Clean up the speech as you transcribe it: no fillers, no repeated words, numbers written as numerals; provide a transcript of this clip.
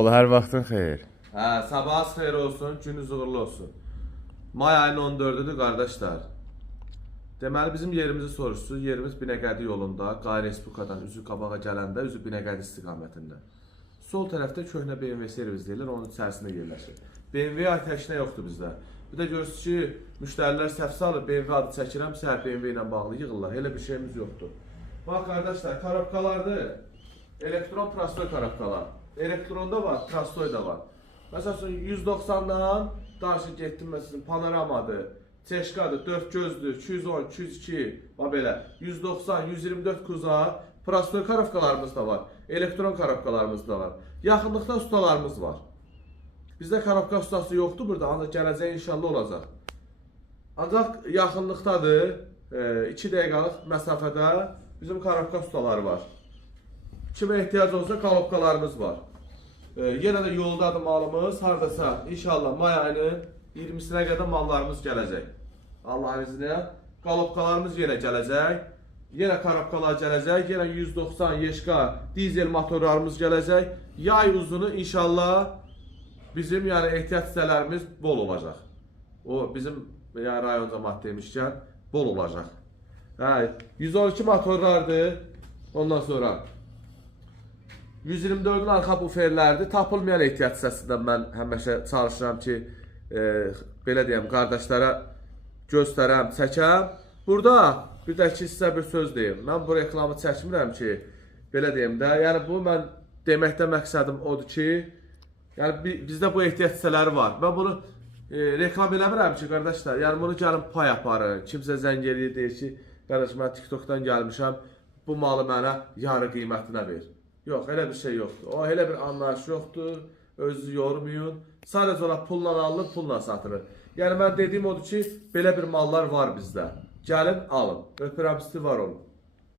ol, hər vaxtın xeyir. Sabahınız xeyir olsun, gününüz uğurlu olsun. May ayının 14'üdür qardaşlar. Deməli bizim yerimizi soruşsunuz. Yerimiz Binəqədi yolunda, Qahir Respublikadan üzü qabağa gələndə, üzü Binəqədi istiqamətində. Sol tərəfdə köhnə BMW servis deyilir, onun içərisində yerləşir. BMW ateşinə yoxdur bizdə. Bir də görürsünüz ki, müştərilər səhv salır, BMW adı çəkirəm, səhər BMW ilə bağlı yığırlar. Elə bir şeyimiz yoxdur. Bax qardaşlar, korobkalardır. Elektron trastoy korobkalar. Elektronda var, trastoy da var. Məsələn 190-dan daşı getdim məsələn panoramadır, çeşkadır, 4 gözdür, 210, 202, belə 190, 124 kuza, trastoy korobkalarımız da var. Elektron korobkalarımız da var. Yaxınlıqda ustalarımız var. Bizdə korobka ustası yoxdur burada, ancaq gələcək inşallah olacaq. Ancaq yaxınlıqdadır, 2 dəqiqəlik məsafədə bizim korobka ustaları var. Kimə ehtiyac olsa korobkalarımız var. Yenə də yoldadır malımız, haradasa inşallah may ayının 20'sine qədər mallarımız gələcək. Allah'ın izniyle korobkalarımız yenə gələcək. Yenə korobkalar gələcək, yenə 190 yeşka dizel motorlarımız gələcək. Yay uzunu inşallah bizim yəni ehtiyac hissələrimiz bol olacaq. O bizim yəni rayon cəmaət demişkən bol olacaq. 112 motorlardır. Ondan sonra 124'ün arxa buferlərdir. Tapılmayan ehtiyac hissəsindən mən həmişə çalışıram ki, belə deyəm, qardaşlara göstərəm, çəkəm. Burada bir də ki, sizə bir söz deyim. Mən bu reklamı çəkmirəm ki, belə deyim də. Yəni bu mən deməkdə məqsədim odur ki, yəni bizdə bu ehtiyac hissələri var. Mən bunu reklam eləmirəm ki, qardaşlar. Yəni bunu gəlin pay aparın. Kimsə zəng eləyir, deyir ki, qardaş mən TikTok'dan gəlmişəm, bu malı mənə yarı qiymətinə ver. Yox, elə bir şey yoxdur. O elə bir anlayış yoxdur. Özünüzü yormayın. Sadəcə olaraq pulla alınır, pulla satılır. Yəni mən dediyim odur ki, belə bir mallar var bizdə. Gəlin alın. Öpürəm sizi, var olun.